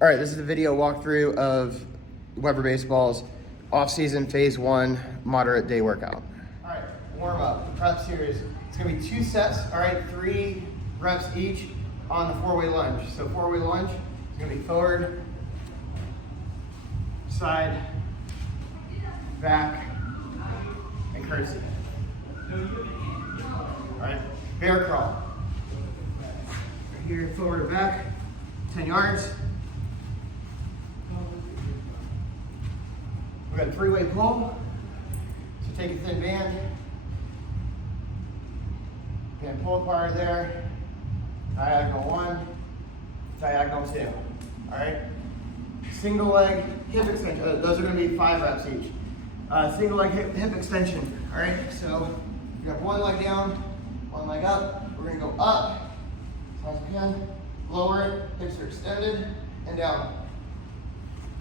All right, this is a video walkthrough of Weber Baseball's off-season phase 1 moderate day workout. All right, warm up. The prep series. It's gonna be 2 sets. All right, 3 reps each on the 4-way lunge. So 4-way lunge is gonna be forward, side, back, and curtsy. All right, bear crawl. Right here, forward and back, 10 yards. We've got a 3-way pull. So take a thin band and pull apart there. Diagonal 1, diagonal 2. All right. Single leg hip extension. Those are going to be 5 reps each. Single leg hip extension. All right. So you got 1 leg down, 1 leg up. We're going to go up as high as we can. Lower it. Hips are extended and down.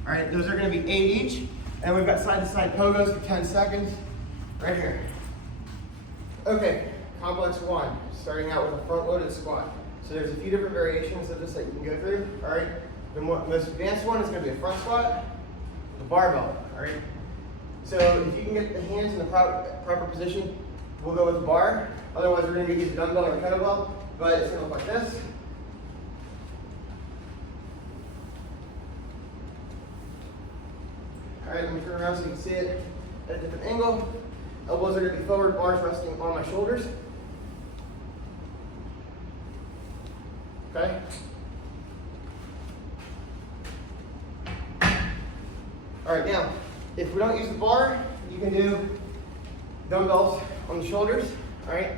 All right. Those are going to be 8 each. And we've got side-to-side pogos for 10 seconds, right here. Okay, complex 1, starting out with a front-loaded squat. So there's a few different variations of this that you can go through, all right? The most advanced one is gonna be a front squat with a barbell, all right? So if you can get the hands in the proper position, we'll go with the bar. Otherwise, we're gonna use a dumbbell or a kettlebell, but it's gonna look like this. All right, let me turn around so you can see it at a different angle. Elbows are going to be forward, bars resting on my shoulders. Okay. All right, now, if we don't use the bar, you can do dumbbells on the shoulders. All right.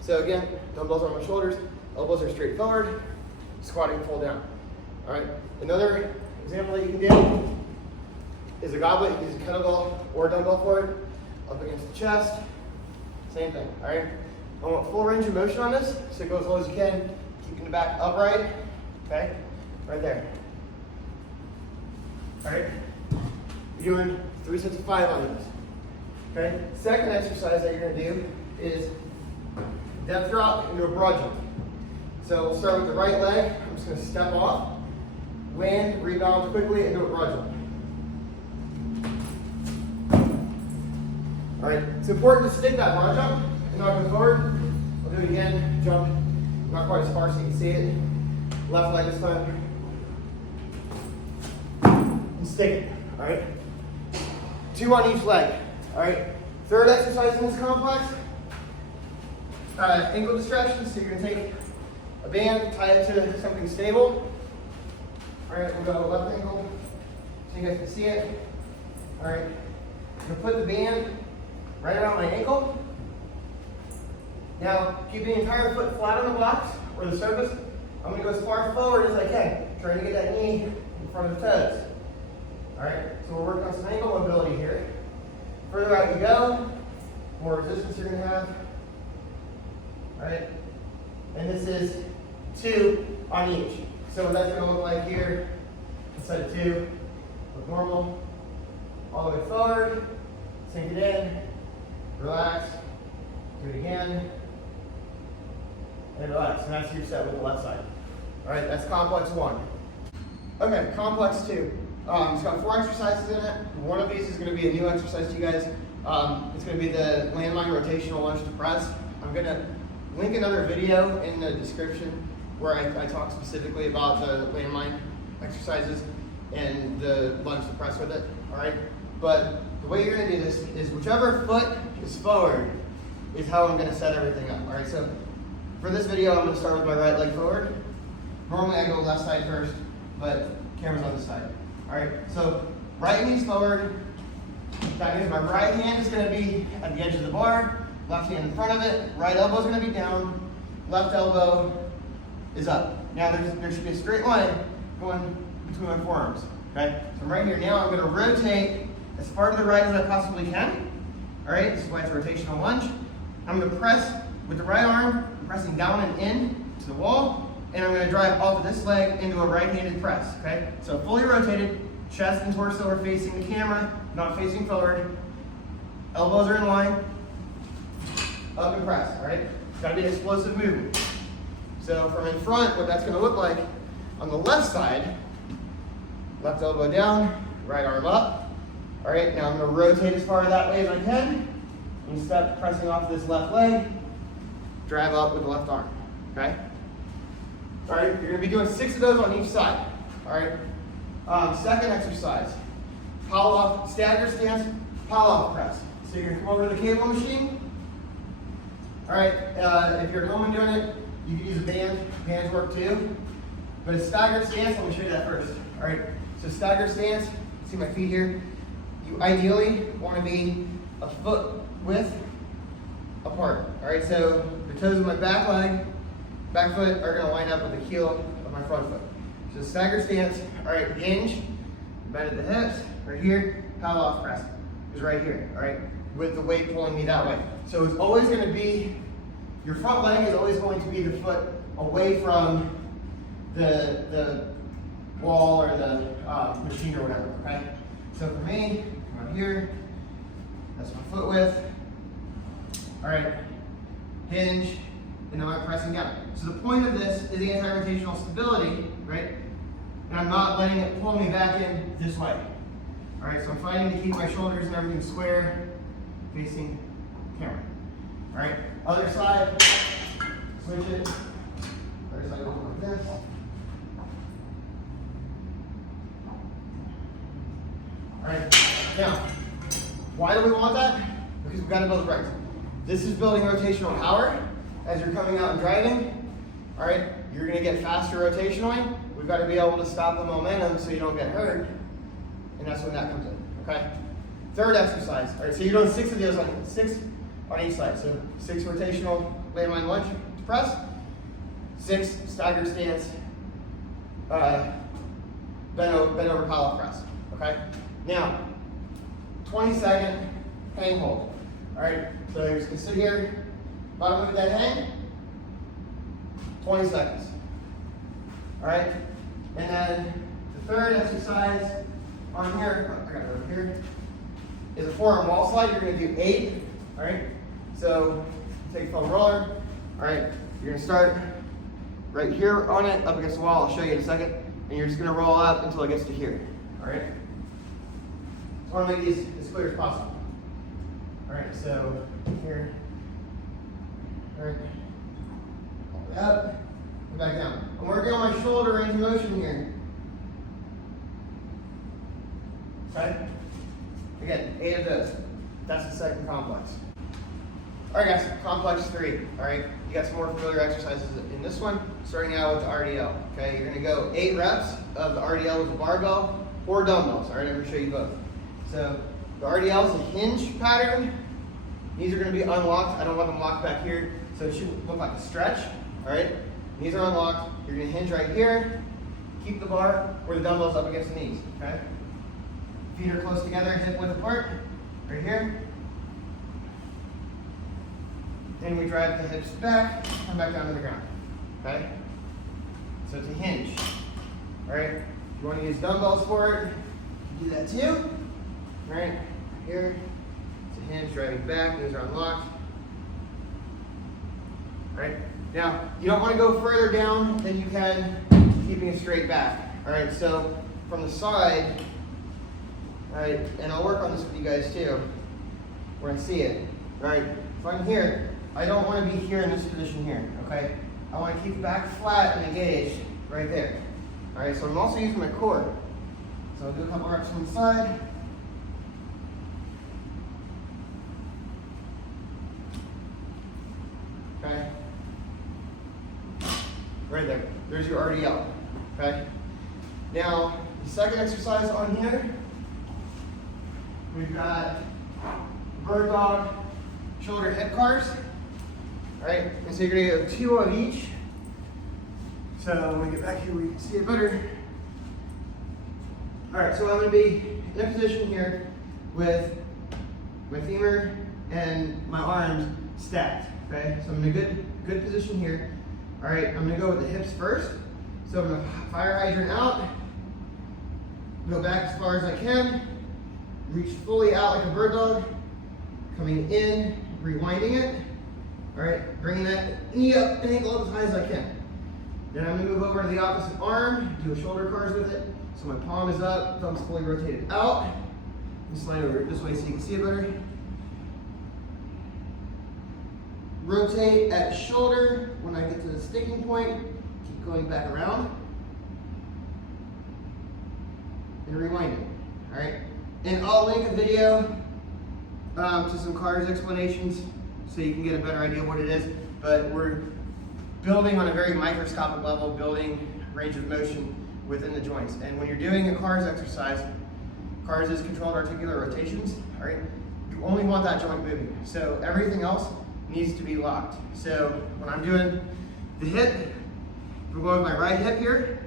So again, dumbbells on my shoulders, elbows are straight forward, squatting full down. All right. Another example that you can do is a goblet. You can use a kettlebell or a dumbbell for it, up against the chest. Same thing, all right? I want full range of motion on this, so go as low as you can, keeping the back upright, okay? Right there. All right? You're doing 3 sets of 5 on this, okay? Second exercise that you're gonna do is depth drop into a broad jump. So we'll start with the right leg. I'm just gonna step off, land, rebalance quickly, and do a broad jump. All right, it's important to stick that broad jump and not go forward. I'll do it again, jump, not quite as far so you can see it. Left leg this time. And stick it, all right? 2 on each leg, all right? Third exercise in this complex, ankle distraction. So you're gonna take a band, tie it to something stable. All right, we'll go left ankle so you guys can see it. All right, I'm gonna put the band right around my ankle. Now, keep the entire foot flat on the blocks or the surface. I'm going to go as far forward as I can, trying to get that knee in front of the toes. All right, so we're working on some ankle mobility here. Further out you go, more resistance you're going to have. All right, and this is 2 on each. So what that's going to look like here, instead of 2, look normal, all the way forward, sink it in. Relax, do it again, and relax. And that's your set with the left side. All right, that's complex 1. Okay, complex 2. It's got 4 exercises in it. One of these is going to be a new exercise to you guys. It's going to be the Landmine rotational lunge to press. I'm going to link another video in the description where I talk specifically about the Landmine exercises and the lunge to press with it. All right, but the way you're going to do this is whichever foot is forward is how I'm going to set everything up. All right, so for this video, I'm going to start with my right leg forward. Normally I go left side first, but camera's on this side. All right, so right knee's forward. That means my right hand is going to be at the edge of the bar, left hand in front of it, right elbow is going to be down, left elbow is up. Now there should be a straight line going between my forearms. Okay, so I'm right here. Now I'm going to rotate as far to the right as I possibly can. All right, this is why it's a rotational lunge. I'm going to press with the right arm, I'm pressing down and in to the wall, and I'm going to drive off of this leg into a right-handed press. Okay, so fully rotated, chest and torso are facing the camera, not facing forward. Elbows are in line, up and press. All right, it's got to be an explosive movement. So from in front, what that's going to look like on the left side left elbow down, right arm up. All right, now I'm gonna rotate as far that way as I can. I'm gonna step pressing off this left leg, drive up with the left arm, okay? All right, you're gonna be doing 6 of those on each side, all right? Second exercise, Pallof, stagger stance, Pallof press. So you're gonna come over to the cable machine. All right, if you're at home and doing it, you can use a band. Bands work too. But a stagger stance, let me show you that first. All right, so stagger stance, see my feet here? You ideally want to be a foot width apart. All right, so the toes of my back foot are going to line up with the heel of my front foot. So stagger stance, all right, hinge, bend at the hips, right here, Pallof press is right here, all right, with the weight pulling me that way. So it's always going to be, your front leg is always going to be the foot away from the wall or the machine or whatever, okay? So for me, come up here, that's my foot width. All right, hinge, and now I'm pressing down. So the point of this is the anti-rotational stability, right? And I'm not letting it pull me back in this way. All right, so I'm fighting to keep my shoulders and everything square, facing camera. All right, other side, switch it. Other side, go like this. All right, now, why do we want that? Because we've got to build strength. This is building rotational power as you're coming out and driving. All right, you're going to get faster rotationally. We've got to be able to stop the momentum so you don't get hurt, and that's when that comes in. Okay. Third exercise. All right, so you're doing 6 of those on 6 on each side. So 6 rotational landmine lunge to press, 6 stagger stance, bend over Pallof press. Okay. Now, 20-second hang hold. All right, so you're just gonna sit here, bottom of that hang, 20 seconds. All right, and then the third exercise on here, I got it over here, is a forearm wall slide. You're gonna do 8. All right, so take a foam roller. All right, you're gonna start right here on it, up against the wall. I'll show you in a second, and you're just gonna roll up until it gets to here. All right. I want to make these as clear as possible. All right, so here, all right, up, and back down. I'm working on my shoulder range of motion here. Okay? Again, 8 of those. That's the second complex. All right, guys, complex 3. All right, you got some more familiar exercises in this one, starting out with the RDL. Okay, you're going to go 8 reps of the RDL with a barbell or dumbbells. All right, I'm going to show you both. So the RDL is a hinge pattern. Knees are going to be unlocked. I don't want them locked back here, so it should look like a stretch. All right, knees are unlocked. You're going to hinge right here. Keep the bar or the dumbbells up against the knees. Okay. Feet are close together, hip width apart. Right here. Then we drive the hips back, come back down to the ground. Okay. So it's a hinge. All right. If you want to use dumbbells for it, you can do that too. All right, here, it's a hinge, driving back, knees are unlocked. All right, now, you don't want to go further down than you can, keeping it straight back. All right, so from the side, all right, and I'll work on this with you guys too, where I see it. All right, if I'm here, I don't want to be here in this position here, okay? I want to keep the back flat and engaged right there. All right, so I'm also using my core. So I'll do a couple reps on the side. Okay. Right there. There's your RDL. Okay. Now, the second exercise on here, we've got bird dog, shoulder hip cars. All right. And so you're going to go 2 of each. So when we get back here, we can see it better. All right. So I'm going to be in a position here with my femur and my arms stacked. Okay, so I'm in a good position here. All right, I'm gonna go with the hips first. So I'm gonna fire hydrant out, go back as far as I can, reach fully out like a bird dog, coming in, rewinding it. All right, bringing that knee up, ankle up as high as I can. Then I'm gonna move over to the opposite arm, do a shoulder cars with it, So my palm is up, thumb's fully rotated out. Slide over this way so you can see it better. Rotate at shoulder. When I get to the sticking point, keep going back around. And rewind it. Alright? And I'll link a video to some CARS explanations so you can get a better idea of what it is. But we're building on a very microscopic level, building range of motion within the joints. And when you're doing a CARS exercise, CARS is controlled articular rotations, all right? You only want that joint moving. So everything else needs to be locked. So when I'm doing the hip, if I'm going with my right hip here,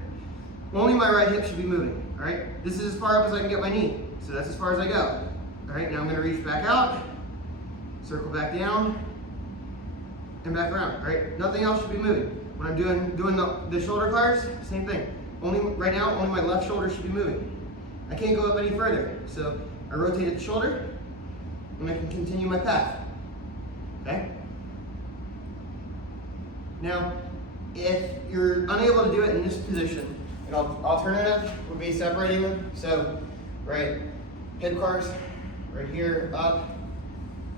only my right hip should be moving, all right? This is as far up as I can get my knee. So that's as far as I go. All right, now I'm gonna reach back out, circle back down, and back around, all right? Nothing else should be moving. When I'm doing the shoulder CARS, same thing. Right now, only my left shoulder should be moving. I can't go up any further. So I rotate at the shoulder, and I can continue my path, okay? Now, if you're unable to do it in this position, an alternative would be separating them. So, right, hip CARS, right here, up,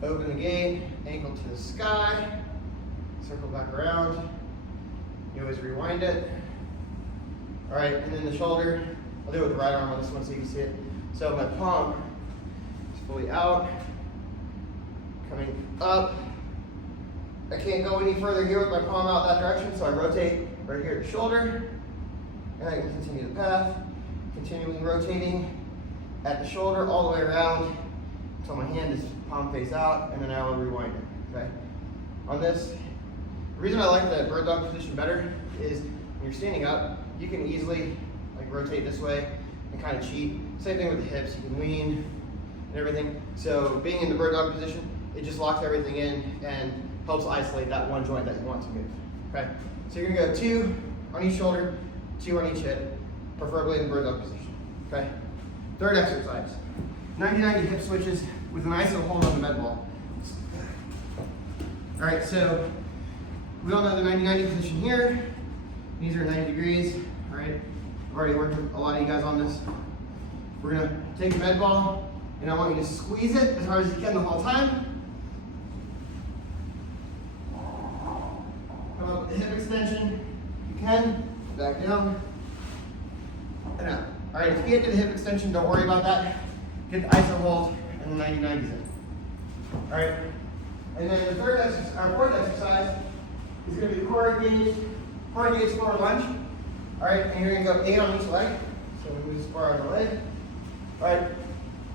open the gate, ankle to the sky, circle back around. You always rewind it. All right, and then the shoulder, I'll do it with the right arm on this one so you can see it. So my palm is fully out, coming up. I can't go any further here with my palm out that direction, so I rotate right here at the shoulder, and I can continue the path, continuing rotating at the shoulder all the way around until my hand is palm face out, and then I will rewind it, okay? On this, the reason I like the bird dog position better is when you're standing up, you can easily like rotate this way and kind of cheat. Same thing with the hips, you can lean and everything. So being in the bird dog position, it just locks everything in and helps isolate that one joint that you want to move, okay? So you're gonna go 2 on each shoulder, 2 on each hip, preferably in the bird dog position, okay? Third exercise, 90-90 hip switches with an iso hold on the med ball. All right, so we all know the 90-90 position here. Knees are 90 degrees, all right? I've already worked with a lot of you guys on this. We're gonna take the med ball, and I want you to squeeze it as hard as you can the whole time. Come up with the hip extension, if you can, back down, and out. All right, if you can't do the hip extension, don't worry about that. Get the iso hold and the 90-90s in. All right, and then the fourth exercise is gonna be core engaged lower lunge. All right, and you're gonna go 8 on each leg. So we move this bar on the leg. All right,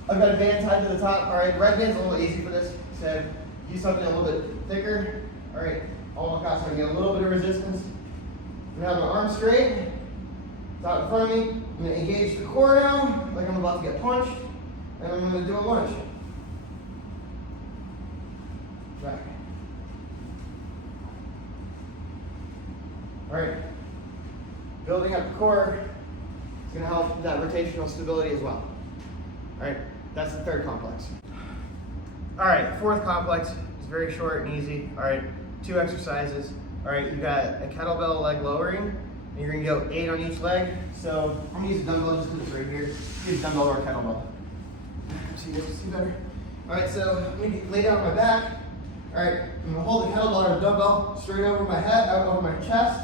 I've got a band tied to the top. All right, red band's a little easy for this. So use something a little bit thicker. All right, all my costs are gonna get a little bit of resistance. I'm gonna have my arms straight. It's out in front of me. I'm gonna engage the core now, like I'm about to get punched. And I'm gonna do a lunge. Back. All right, building up the core is going to help that rotational stability as well. All right, that's the third complex. All right, fourth complex is very short and easy. All right, 2 exercises. All right, you got a kettlebell leg lowering, and you're going to go 8 on each leg. So I'm going to use a dumbbell just because it's right here. Use a dumbbell or a kettlebell. So you guys can see better. All right, so let me lay down on my back. All right, I'm going to hold the kettlebell or the dumbbell straight over my head, out over my chest.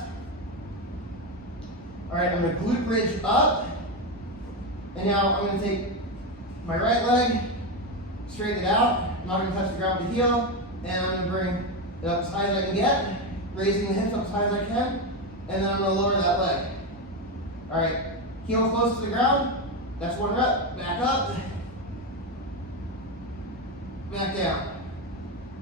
All right, I'm going to glute bridge up, and now I'm going to take my right leg, straighten it out. I'm not going to touch the ground with the heel, and I'm going to bring it up as high as I can get, raising the hips up as high as I can, and then I'm going to lower that leg. All right, heel close to the ground. That's 1 rep. Back up, back down.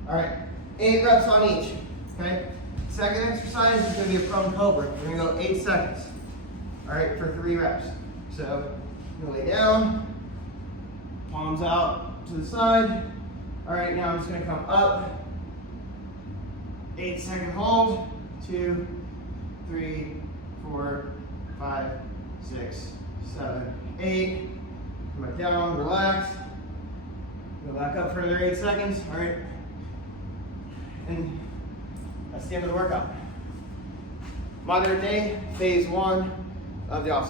All right, 8 reps on each. Okay. Second exercise is going to be a prone cobra. We're going to go 8 seconds. All right, for 3 reps. So I'm going to lay down, palms out to the side. All right, now I'm just going to come up. 8-second hold. 2, 3, 4, 5, 6, 7, 8. Come back down, relax. Go back up for another 8 seconds. All right. And that's the end of the workout. Modern day, phase 1 of the off.